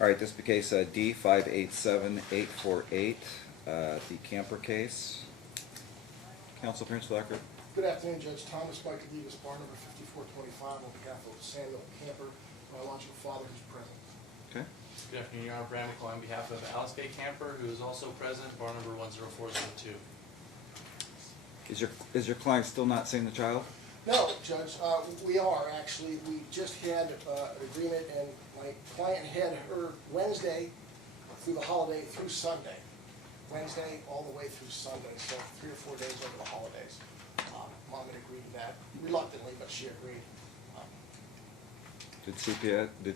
All right, this is the case D587848, the camper case. Counsel, Prince Lecker. Good afternoon, Judge Thomas. Michael Davis, bar number 5425, on behalf of Samuel Camper, biological father, who's present. Okay. Good afternoon, Your Honor. Brad McCoy on behalf of Alice Bay Camper, who is also present, bar number 10402. Is your client still not seeing the child? No, Judge, we are actually. We just had an agreement, and my client had her Wednesday through the holiday through Sunday. Wednesday all the way through Sunday, so 3 or 4 days over the holidays. Mom had agreed to that, reluctantly, but she agreed. Did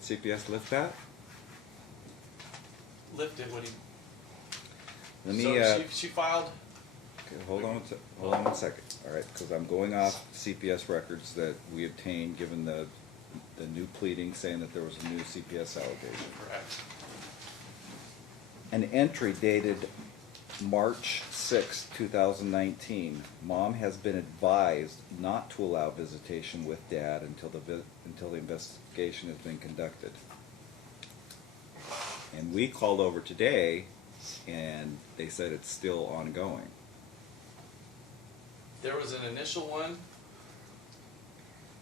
CPS lift that? Lifted, what do you... Let me. So she filed... Okay, hold on one second. All right, because I'm going off CPS records that we obtained, given the new pleading saying that there was a new CPS allegation. Correct. An entry dated March 6, 2019. Mom has been advised not to allow visitation with Dad until the investigation has been conducted. And we called over today, and they said it's still ongoing. There was an initial one,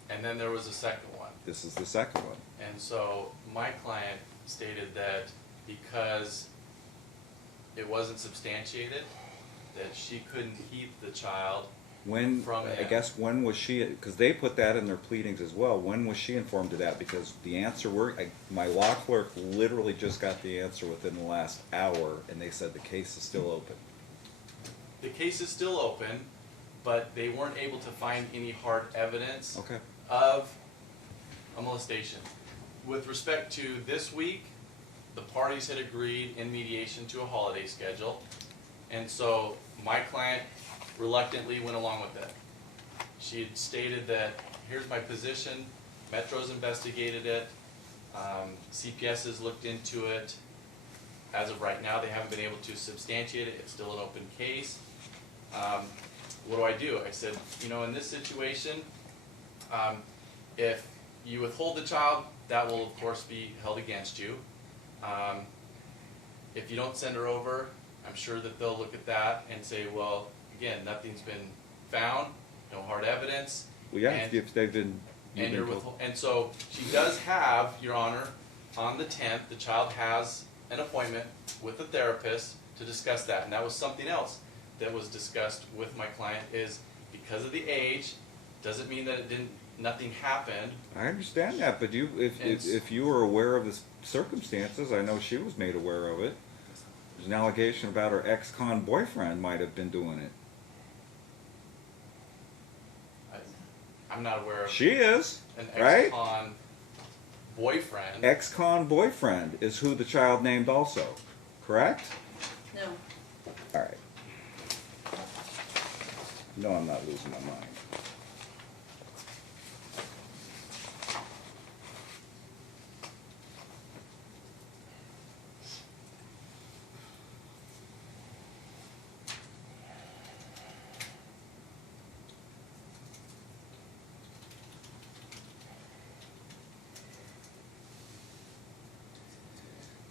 and then there was a second one. This is the second one. And so my client stated that because it wasn't substantiated, that she couldn't keep the child from him. I guess when was she, because they put that in their pleadings as well, when was she informed of that? Because the answer, my law clerk literally just got the answer within the last hour, and they said the case is still open. The case is still open, but they weren't able to find any hard evidence of a molestation. With respect to this week, the parties had agreed in mediation to a holiday schedule, and so my client reluctantly went along with it. She had stated that, here's my position, Metro's investigated it, CPS has looked into it. As of right now, they haven't been able to substantiate it. It's still an open case. What do I do? I said, in this situation, if you withhold the child, that will of course be held against you. If you don't send her over, I'm sure that they'll look at that and say, well, again, nothing's been found, no hard evidence. Well, yeah, if they've been... And so she does have, Your Honor, on the 10th, the child has an appointment with a therapist to discuss that. And that was something else that was discussed with my client, is because of the age, doesn't mean that nothing happened. I understand that, but if you were aware of the circumstances, I know she was made aware of it. There's an allegation about her ex-con boyfriend might have been doing it. I'm not aware of... She is, an right? ex-con boyfriend. Ex-con boyfriend is who the child named also, correct? No. All right. No, I'm not losing my mind.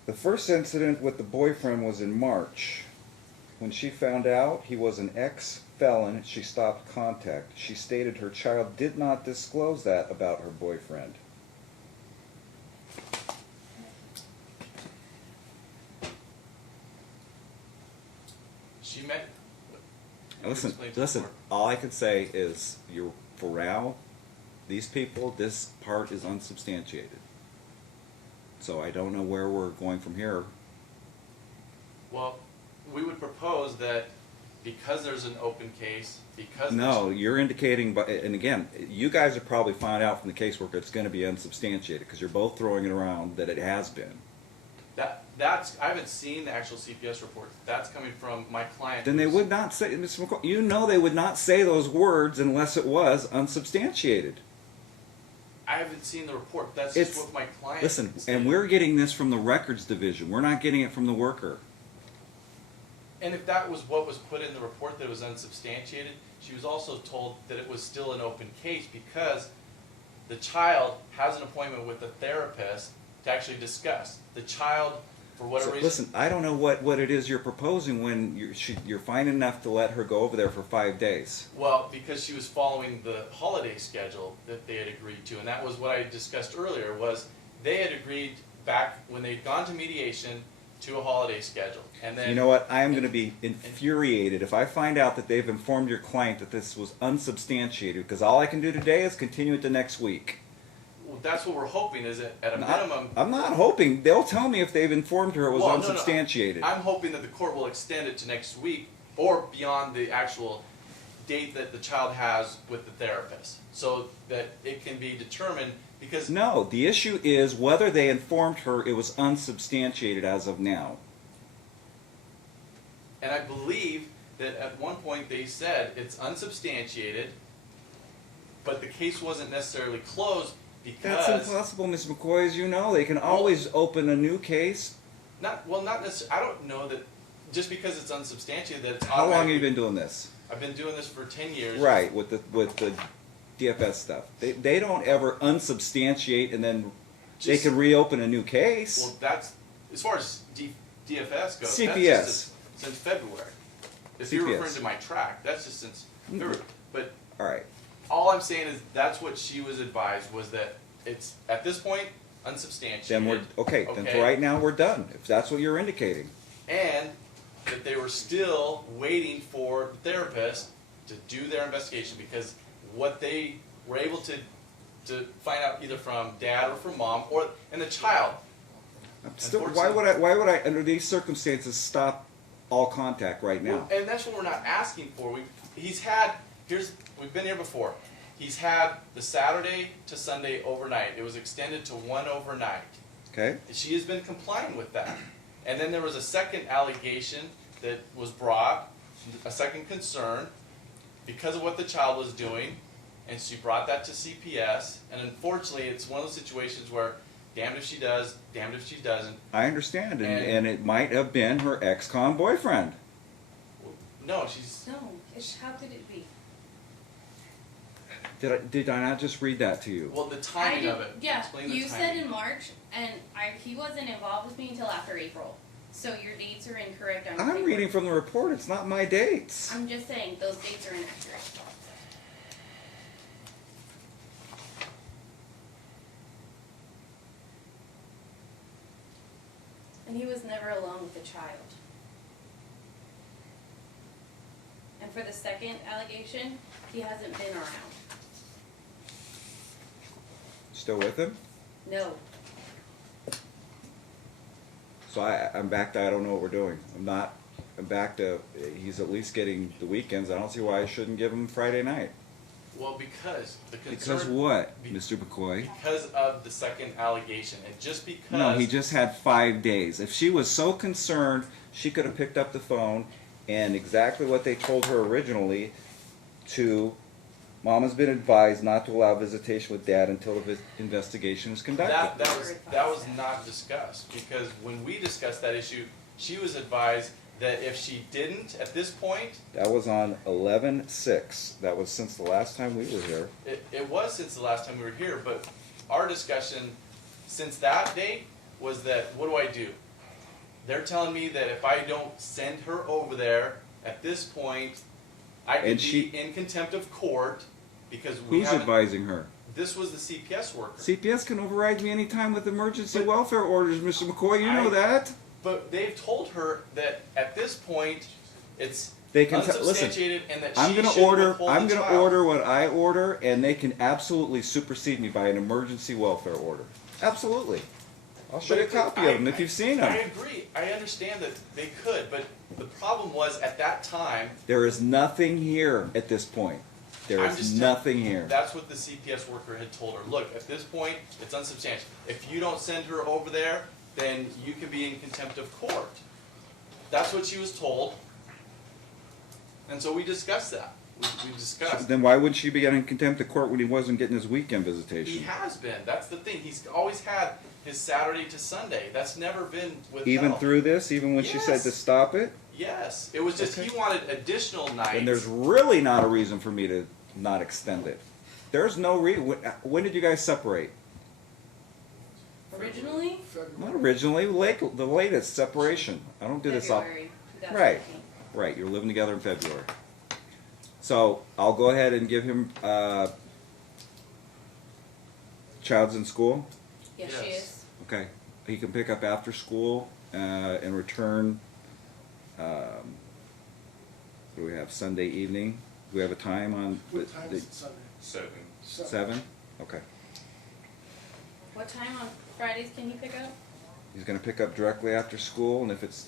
The first incident with the boyfriend was in March. When she found out he was an ex-felon, she stopped contact. She stated her child did not disclose that about her boyfriend. She met... Listen, all I can say is, for now, these people, this part is unsubstantiated. So I don't know where we're going from here. Well, we would propose that because there's an open case, because... No, you're indicating, and again, you guys have probably found out from the caseworker it's going to be unsubstantiated, because you're both throwing it around that it has been. That's I haven't seen the actual CPS report. That's coming from my client. Then they would not say, Mr. McCoy, you know they would not say those words unless it was unsubstantiated. I haven't seen the report. That's just what my client Listen, stated. and we're getting this from the records division. We're not getting it from the worker. And if that was what was put in the report, that it was unsubstantiated, she was also told that it was still an open case because the child has an appointment with a therapist to actually discuss. The child, for whatever reason. Listen, I don't know what it is you're proposing when you're fine enough to let her go over there for 5 days. Well, because she was following the holiday schedule that they had agreed to, and that was what I discussed earlier, was they had agreed back when they'd gone to mediation to a holiday schedule. And then, You know what? I am going to be infuriated if I find out that they've informed your client that this was unsubstantiated, because all I can do today is continue it to next week. well, that's what we're hoping, is that at a minimum. I'm not hoping. They'll tell me if they've informed her it was Well, no, unsubstantiated. I'm hoping that the court will extend it to next week or beyond the actual date that the child has with the therapist, so that it can be determined, because No, the issue is whether they informed her it was unsubstantiated as of now. and I believe that at one point they said it's unsubstantiated, but the case wasn't necessarily closed because That's impossible, Ms. McCoy, as you know. They can always open a new case. not necessarily. I don't know that just because it's unsubstantiated that it's How long have you automatically- been doing this? I've been doing this for 10 years. Right, with the DFS stuff. They don't ever unsubstantiate and then they Just- can reopen a new case. Well, that's as far as DFS goes. CPS. That's just since February. If you're CPS. referring to my track, that's just since February. But All right. all I'm saying is that's what she was advised, was that it's at this point unsubstantiated. Then we're okay. Then for right now we're done. If that's what you're indicating. And that they were still waiting for the therapist to do their investigation, because what they were able to find out either from dad or from mom and the child. Still, why would I under these circumstances stop all contact right now? Well, and that's what we're not asking for. We've been here before. He's had the Saturday to Sunday overnight. It was extended to one overnight. Okay. She has been complying with that. And then there was a second allegation that was brought, a second concern, because of what the child was doing, and she brought that to CPS, and unfortunately it's one of those situations where damned if she does, damned if she doesn't. I understand, and And- it might have been her ex-con boyfriend. No, she's, No, how could it be? Did I not just read that to you? well, the timing of it. Yeah, Explain the you said timing. in March, and he wasn't involved with me until after April. So your dates are incorrect on your I'm paper. reading from the report. It's not my dates. I'm just saying, those dates are inaccurate. And he was never alone with the child. And for the second allegation, he hasn't been around. Still with him? No. So I'm back to I don't know what we're doing. I'm back to he's at least getting the weekends. I don't see why I shouldn't give him Friday night. Well, because the concern. Because what, Be- Mr. McCoy? Because of the second allegation, and just because. No, he just had 5 days. If she was so concerned, she could have picked up the phone and exactly what they told her originally to Mom has been advised not to allow visitation with Dad until the investigation is conducted. That was not discussed, because when we discussed that issue, she was advised that if she didn't at this point, That was on 11/6. That was since the last time we were here. it was since the last time we were here, but our discussion since that date was that, what do I do? They're telling me that if I don't send her over there at this point, I could And be she- in contempt of court, because we Who's haven't. advising her? This was the CPS worker. CPS can override me anytime with emergency But- welfare orders, Mr. McCoy. You know that. But they've told her that at this point, it's They can listen. unsubstantiated, and that I'm she gonna should order. withhold I'm the gonna child. order what I order, and they can absolutely supersede me by an emergency welfare order. Absolutely. I'll show you a copy of them if you've seen I them. agree. I understand that they could, but the problem was at that time. There is nothing here at this point. There I'm is just nothing here. That's what the CPS worker had told her. Look, at this point, it's unsubstantiated. If you don't send her over there, then you can be in contempt of court. That's what she was told. And so we discussed that. We discussed. Then why would she be getting contempt of court when he wasn't getting his weekend He visitation? has been. That's the thing. He's always had his Saturday to Sunday. That's never been withheld. Even through this, even when she said Yes. to stop it? Yes. It was just Okay. he wanted additional nights. And there's really not a reason for me to not extend it. There's no reason. When did you guys separate? Originally? Not originally, the latest separation. I don't do this all. February Right, 2015. right. You're living together in February. So I'll go ahead and give him. Child's in school. Yes, she Yes. is. Okay. He can pick up after school and return. Do we have Sunday evening? Do we have a time on What time is it Sunday? 7. 7? Okay. What time on Fridays can you pick up? He's going to pick up directly after school, and if it's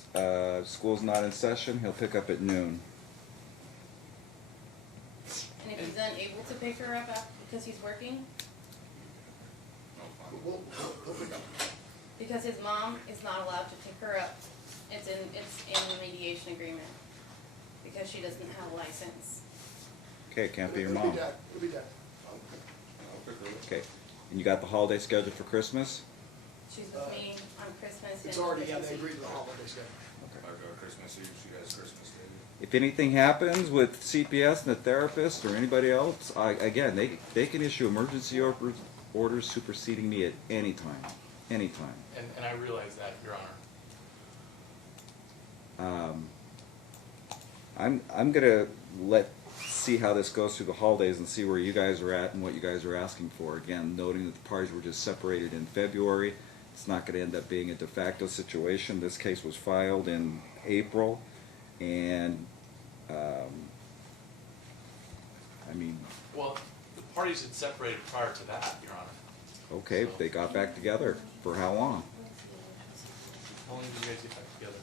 school's not in session, he'll pick up at noon. And if he's unable to pick her up because he's working, We'll pick up. because his mom is not allowed to pick her up. It's in the mediation agreement because she doesn't have a license. Okay, can't be your It'll mom. done. It'll be done. Okay. And you got the holiday schedule for Christmas? She's with me on Christmas. It's and already, yeah, Christmas they Eve. agreed to the holiday schedule. Okay. I go Christmas Eve, she has Christmas Day. If anything happens with CPS and the therapist or anybody else, again, they can issue emergency orders superseding me at any time. Anytime. And I realize that, Your Honor. I'm gonna see how this goes through the holidays and see where you guys are at and what you guys are asking for. Again, noting that the parties were just separated in February. It's not gonna end up being a de facto situation. This case was filed in April, and I mean, Well, the parties had separated prior to that, Your Honor. okay, they got back together. For how long? How long did you guys get back together?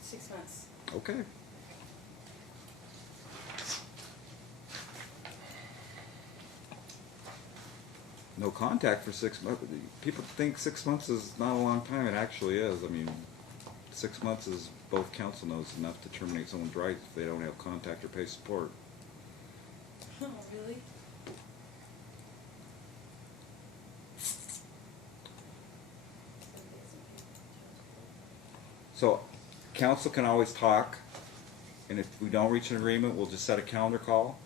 6 months. Okay. No contact for 6 months. People think 6 months is not a long time. It actually is. I mean, 6 months is, both counsel knows, enough to terminate someone's rights if they don't have contact or pay support. Oh, really? So, counsel can always talk, and if we don't reach an agreement, we'll just set a calendar call.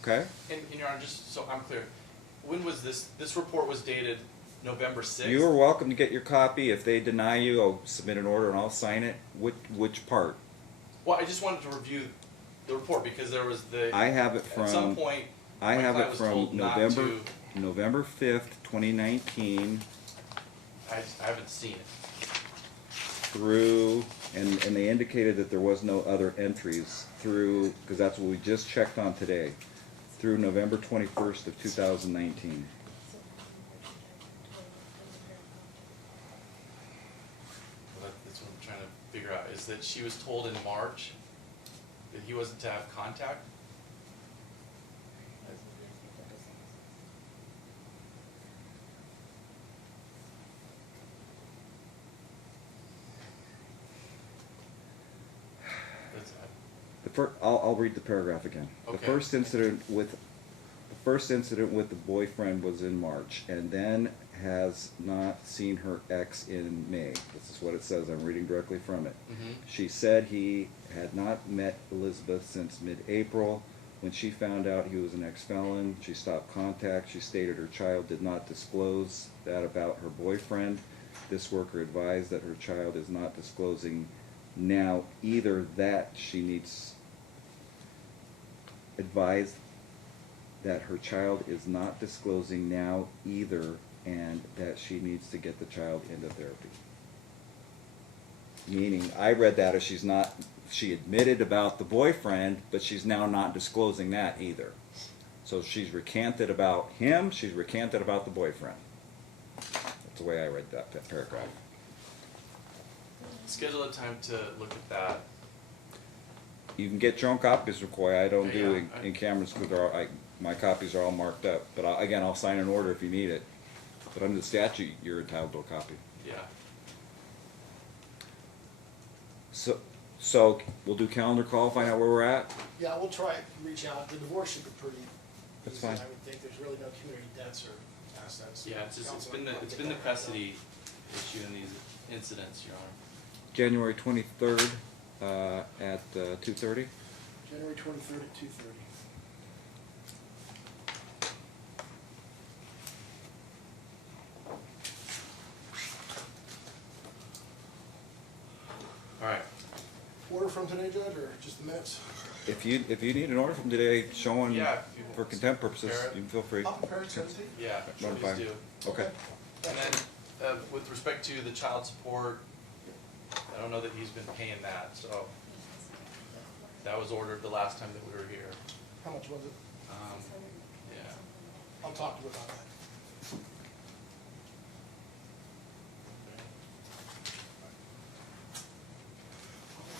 Okay? And Your Honor, just so I'm clear, when was this report was dated November 6th? You are welcome to get your copy. If they deny you, I'll submit an order and I'll sign it. Which part? Well, I just wanted to review the report because there was I have it from. at some point, I my have client it was from told not November 5th, 2019 I haven't seen it. through, and they indicated that there was no other entries through, because that's what we just checked on today, through November 21st of 2019. Well, that's what I'm trying to figure out, is that she was told in March that he wasn't to have contact? I'll read the paragraph again. Okay. The first incident with the boyfriend was in March, and then has not seen her ex in May. This is what it says. I'm reading directly from it. Mm-hmm. She said he had not met Elizabeth since mid-April. When she found out he was an ex-felon, she stopped contact. She stated her child did not disclose that about her boyfriend. This worker advised that her child is not disclosing now either, that she needs advised that her child is not disclosing now either, and that she needs to get the child into therapy. Meaning, I read that as she admitted about the boyfriend, but she's now not disclosing that either. So she's recanted about him, she's recanted about the boyfriend. That's the way I read that paragraph. Schedule a time to look at that. You can get your own copies, McCoy. I don't do Yeah, in cameras because my copies are all marked up. But again, I'll sign an order if you need it. But under the statute, you're entitled to a copy. Yeah. So we'll do calendar call, find out where we're at. Yeah, we'll try to reach out. The divorce should be pretty That's easy. fine. I would think there's really no community debts or assets. Yeah, it's been the custody issue in these incidents, Your Honor. January 23rd at 2:30. January 23rd at 2:30. from today, Judge, or just the minutes? If you need an order from today showing Yeah, if you for want. contempt purposes, Prepare it. you can feel free. I'll prepare it, send it to you. Yeah, Run it please by. do. Okay. And then, with respect to the child support, I don't know that he's been paying that, so that was ordered the last time that we were here. How much was it? Yeah. I'll talk to you about that.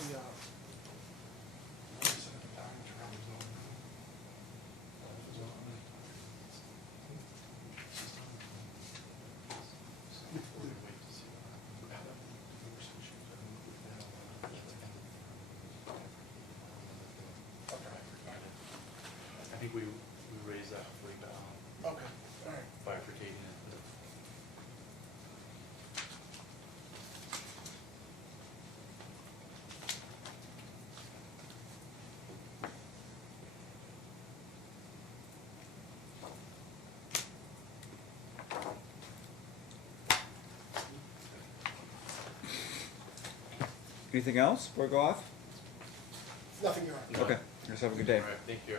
The, I think we raised that for okay, all right. bifurcating it. Anything else before I go off? Nothing, Your Honor. Okay. Just have a good day. All right, thank you.